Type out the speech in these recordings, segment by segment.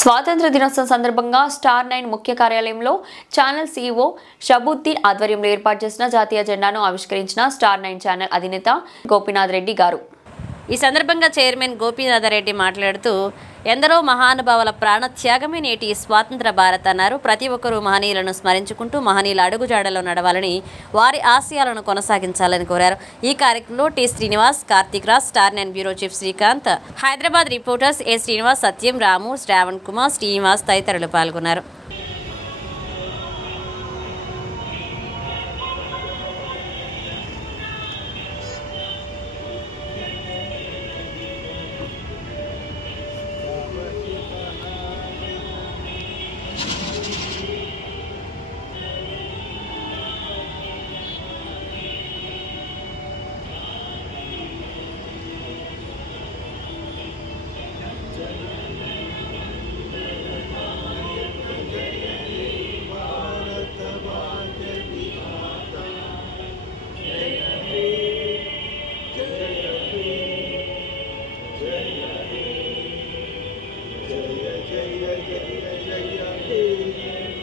స్వాతంత్ర దినోత్సవం సందర్భంగా స్టార్ 9 ముఖ్య కార్యాలయంలో ఛానల్ సీఈఓ షబుద్దీన్ ఆధ్వర్యంలో ఏర్పాటు చేసిన జాతీయ జెండాను ఆవిష్కరించిన స్టార్ 9 ఛానల్ అధినేత గోపీనాథ్ రెడ్డి గారు. ఈ సందర్భంగా చైర్మన్ గోపీనాథ్ రెడ్డి మాట్లాడుతూ ఎందరో మహానుభావుల ప్రాణత్యాగమే నేటి స్వాతంత్ర భారత్ అన్నారు. ప్రతి ఒక్కరూ మహనీయులను స్మరించుకుంటూ మహనీయుల అడుగుజాడలో నడవాలని, వారి ఆశయాలను కొనసాగించాలని కోరారు. ఈ కార్యక్రమంలో T Srinivas, Karthik Raj, star 9 bureau chief Srikanth, Hyderabad reporters A Srinivas, Satyam, Ramu, Shravan Kumar, Srinivas తదితరులు పాల్గొన్నారు.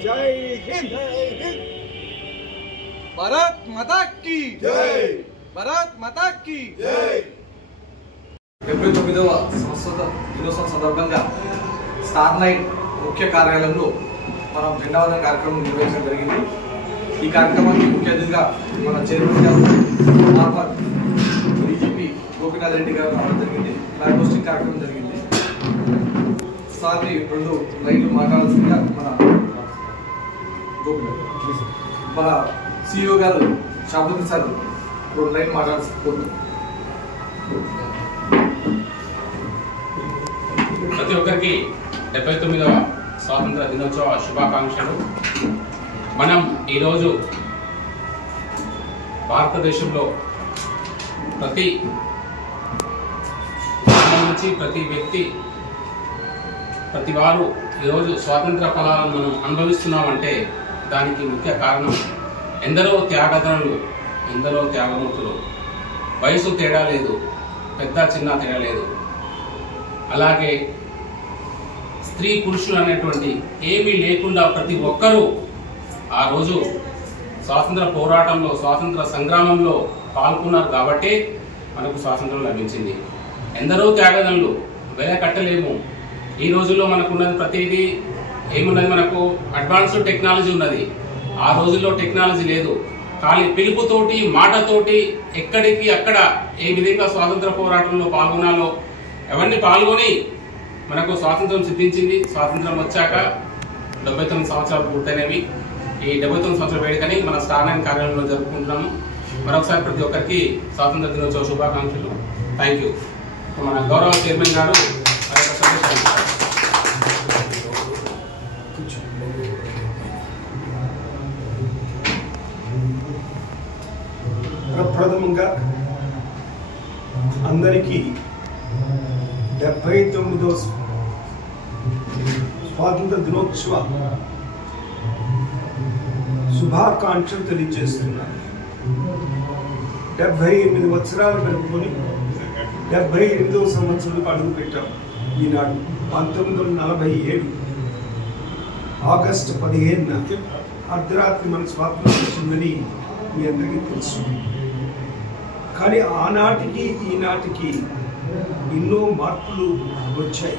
जय हिंद। भारत माता की जय। भारत माता की जय। 79వ సంవత్సర దినోత్సవం సందర్భంగా స్టార్ 9 ముఖ్య కార్యాలయంలో మనం జెండావందన కార్యక్రమం నిర్వహించడం జరిగింది. ఈ కార్యక్రమానికి ముఖ్య అతిథిగా మన చైర్మన్ గారు ఫార్మర్ డీజీపీ గోపీనాథ్ రెడ్డి గారు రావడం జరిగింది. ఫ్లాగ్ హోస్టింగ్ కార్యక్రమం జరిగింది. సార్ని 2 లైన్లు మాట్లాడాల్సిందిగా మన సిఇఓ గారు షాబుద్దీన్ సార్ 2 లైన్లు మాట్లాడాల్సి కోరుతున్నాం. ప్రతి ఒక్కరికి 79వ స్వాతంత్ర దినోత్సవ శుభాకాంక్షలు. మనం ఈరోజు భారతదేశంలో ప్రతి నుంచి ప్రతి వ్యక్తి, ప్రతి వారు ఈరోజు స్వాతంత్ర ఫలాలను మనం అనుభవిస్తున్నామంటే దానికి ముఖ్య కారణం ఎందరో త్యాగదనులు, ఎందరో త్యాగమూర్తులు. వయసు తేడా లేదు, పెద్ద చిన్న తేడా లేదు. అలాగే స్త్రీ పురుషులు అనేటువంటి ఏమీ లేకుండా ప్రతి ఒక్కరూ ఆ రోజు స్వాతంత్ర పోరాటంలో, స్వాతంత్ర సంగ్రామంలో పాల్గొన్నారు కాబట్టే మనకు స్వాతంత్రం లభించింది. ఎందరో త్యాగదనులు వెల కట్టలేము. ఈ రోజుల్లో మనకున్నది ప్రతిదీ ఏమున్నది, మనకు అడ్వాన్స్డ్ టెక్నాలజీ ఉన్నది. ఆ రోజుల్లో టెక్నాలజీ లేదు. ఖాళీ పిలుపుతోటి, మాటతోటి ఎక్కడికి అక్కడ ఏ విధంగా స్వాతంత్ర పోరాటంలో పాల్గొనాలో అవన్నీ పాల్గొని మనకు స్వాతంత్రం సిద్ధించింది. స్వాతంత్రం వచ్చాక 79 సంవత్సరాలు పూర్తయినవి. ఈ 79 సంవత్సరాల వేడుకని మన స్టార్ 9 కార్యాలయంలో జరుపుకుంటున్నాము. మరొకసారి ప్రతి ఒక్కరికి స్వాతంత్ర దినోత్సవ శుభాకాంక్షలు. Thank you. మన గౌరవ చైర్మన్ గారు ప్రప్రథమంగా అందరికీ 79వ స్వాతంత్ర దినోత్సవ శుభాకాంక్షలు తెలియజేస్తున్నాను. 78 సంవత్సరాలు గడుపుకొని 78వ సంవత్సరంలో అడుగు పెట్టాం. ఈనాడు 1947 ఆగస్టు 15న అర్ధరాత్రి మన స్వాతంత్రం వచ్చిందని మీ అందరికీ తెలుసు. కానీ ఆనాటికి ఈనాటికి ఎన్నో మార్పులు వచ్చాయి.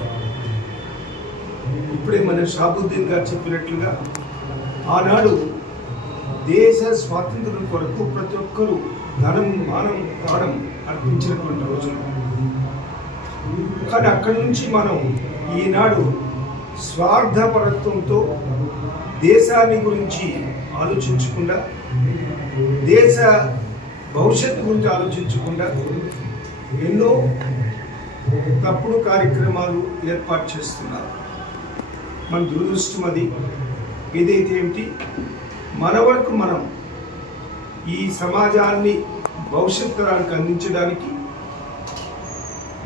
ఇప్పుడే మన షాబుద్దీన్ గారు చెప్పినట్లుగా ఆనాడు దేశ స్వాతంత్రం కొరకు ప్రతి ఒక్కరూ ధనం, మానం, ప్రాణం అర్పించినటువంటి రోజులు. కానీ అక్కడి నుంచి మనం ఈనాడు స్వార్థపరత్వంతో దేశాన్ని గురించి ఆలోచించకుండా, దేశ భవిష్యత్తు గురించి ఆలోచించకుండా ఎన్నో తప్పుడు కార్యక్రమాలు ఏర్పాటు చేస్తున్నారు. మన దురదృష్టం అది. ఏదైతే ఏమిటి, మన వరకు మనం ఈ సమాజాన్ని భవిష్యత్ తరానికి అందించడానికి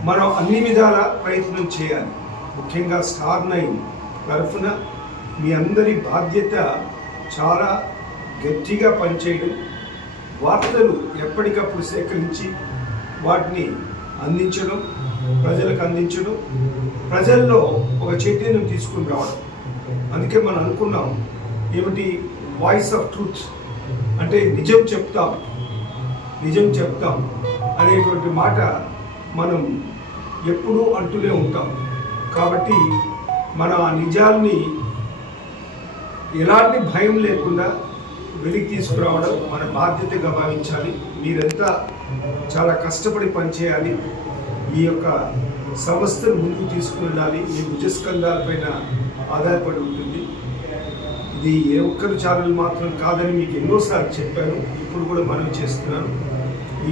మనం అన్ని విధాల ప్రయత్నం చేయాలి. ముఖ్యంగా స్టార్ 9 తరఫున మీ అందరి బాధ్యత చాలా గట్టిగా పనిచేయడం, వార్తలు ఎప్పటికప్పుడు సేకరించి వాటిని అందించడం, ప్రజలకు అందించడం, ప్రజల్లో ఒక చైతన్యం తీసుకుని రావడం. అందుకే మనం అనుకున్నాం ఏమిటి, వాయిస్ ఆఫ్ ట్రూత్ అంటే నిజం చెప్తాం అనేటువంటి మాట మనం ఎప్పుడూ అంటూనే ఉంటాం. కాబట్టి మన ఆ నిజాల్ని ఎలాంటి భయం లేకుండా వెలికి తీసుకురావడం మన బాధ్యతగా భావించాలి. మీరంతా చాలా కష్టపడి పనిచేయాలి. ఈ యొక్క సంస్థను ముందుకు తీసుకువెళ్ళాలి. మీ భుజస్కంధాలపైన ఆధారపడి ఉంటుంది. ఇది ఏ ఒక్కరు ఛానల్ మాత్రం కాదని మీకు ఎన్నోసార్లు చెప్పాను, ఇప్పుడు కూడా మనం చేస్తున్నాను.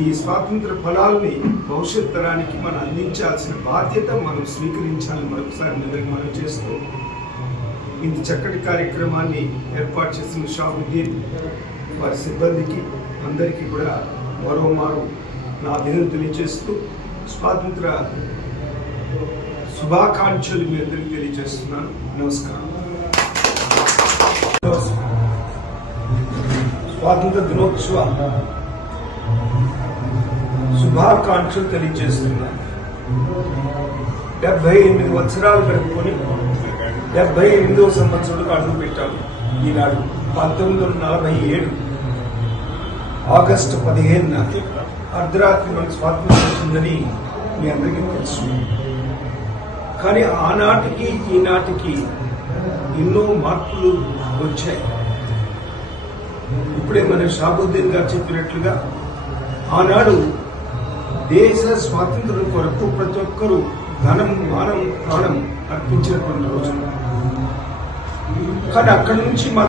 ఈ స్వాతంత్ర ఫలాల్ని భవిష్యత్ తరానికి మనం అందించాల్సిన బాధ్యత మనం స్వీకరించాలని మరొకసారి మనం చేస్తూ ఇంత చక్కటి కార్యక్రమాన్ని ఏర్పాటు చేసిన షాబుద్దీన్ వారి సిబ్బందికి అందరికీ కూడా మరోమారు నా అభినందనలు తెలియజేస్తూ స్వాతంత్ర శుభాకాంక్షలు మీ అందరికీ తెలియజేస్తున్నాను. నమస్కారం. స్వాతంత్ర దినోత్సవ శుభాకాంక్షలు తెలియజేస్తున్నాను. 78 సంవత్సరాలు గడుపుకొని 78వ సంవత్సరంలో అడుగుపెట్టాము. ఈనాడు 1947 ఆగస్టు 15 అర్ధరాత్రి మనకు స్వాతంత్రం వచ్చిందని మీ అందరికీ తెలుసు. కానీ ఆనాటికి ఈనాటికి ఎన్నో మార్పులు వచ్చాయి. ఇప్పుడే మన షాబుద్దీన్ గారు చెప్పినట్లుగా ఆనాడు దేశ స్వాతంత్రం కొరకు ప్రతి ఒక్కరూ ధనం, మానం, ప్రాణం అర్పించినటువంటి రోజులు. కానీ అక్కడి నుంచి